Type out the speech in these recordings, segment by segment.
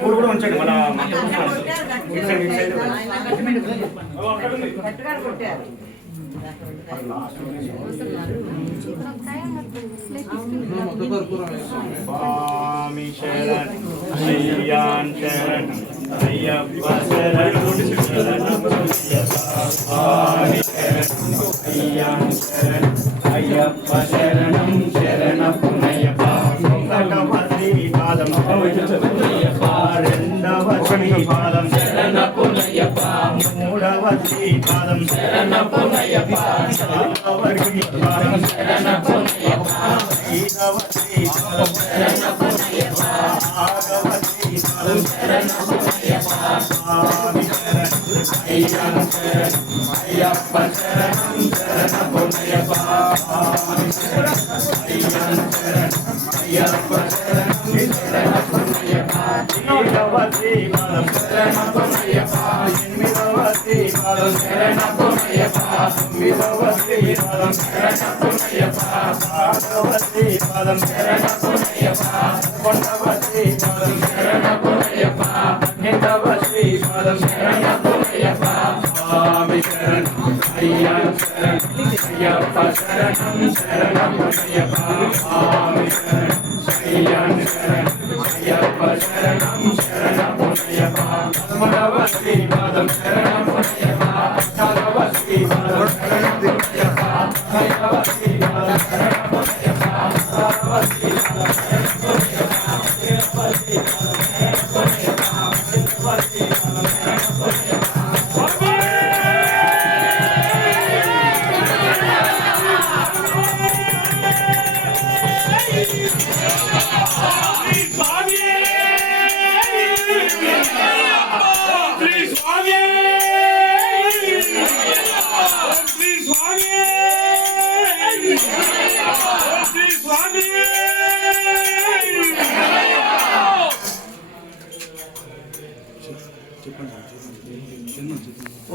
పూలు కూడా ఉంచండి మన స్వామి శరణ్ అయ్యాన్ శరణ్ అయ్యప్ప శరణ్ స్వామి శరణ్ అయ్యాన్ శరణ్ అయ్యప్ప శరణం శరణమయ్యప్ప ఒకటవ శ్రీపాదం రెండవ శ్రీపాదం శరణమయ్యప్ప మూడవ శ్రీపాదం శరణమయ్యప్ప నాలుగవ శ్రీపాదం శరణమయ్యప్ప ఐదవ శ్రీపాదం శరణమయ్యప్ప ఆరవ శ్రీపాదం శరణమయ్యప్ప స్వామి శరణ్ అయ్యాన్ శరణ్ అయ్యప్ప శరణం శరణమయ్యప్ప స్వామి శరణ్ అయ్యాన్ శరణ్ అయ్యప్ప శరణం శరణమయ్యప్ప ఏడవ శ్రీపాదం శరణమయ్యప్ప ఎనిమిదవ శ్రీపాదం శరణమయ్యప్ప తొమ్మిదవ శ్రీపాదం శరణమయ్యప్ప ఆరవ శ్రీపాదం శరణమయ్యప్ప పదకొండవ శ్రీపాదం శరణమయ్యప్ప పన్నెండవ శ్రీపాదం శరణమయ్యప్ప స్వామి శరణ్ అయ్యాన్ శరణ్ అయ్యప్ప శరణం శరణమయ్యప్ప స్వామి శరణ్ అయ్యాన్ శరణ్ అయ్యప్ప శరణం శరణమయ్యప్ప పదమూడవ శ్రీపాదం శరణమయ్యప్ప పద్నాలుగవ శ్రీపాదం శరణమయ్యప్ప పదహైదవ శ్రీపాదం శరణమయ్యప్ప పదహారవ శ్రీపాదం శరణమయ్యప్ప పదిహేడవ శ్రీపాదం శరణమయ్యప్ప పద్దెనిమిదవ శ్రీపాదం శరణమయ్యప్ప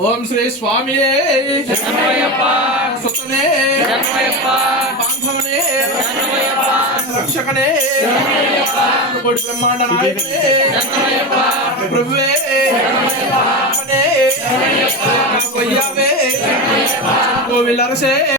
ఓం శ్రీ స్వామి సుతనే బాంధవనే రక్షకనే కోటి బ్రహ్మాండ నాయకనే ప్రభువే కొయ్యావే కోవిలరసే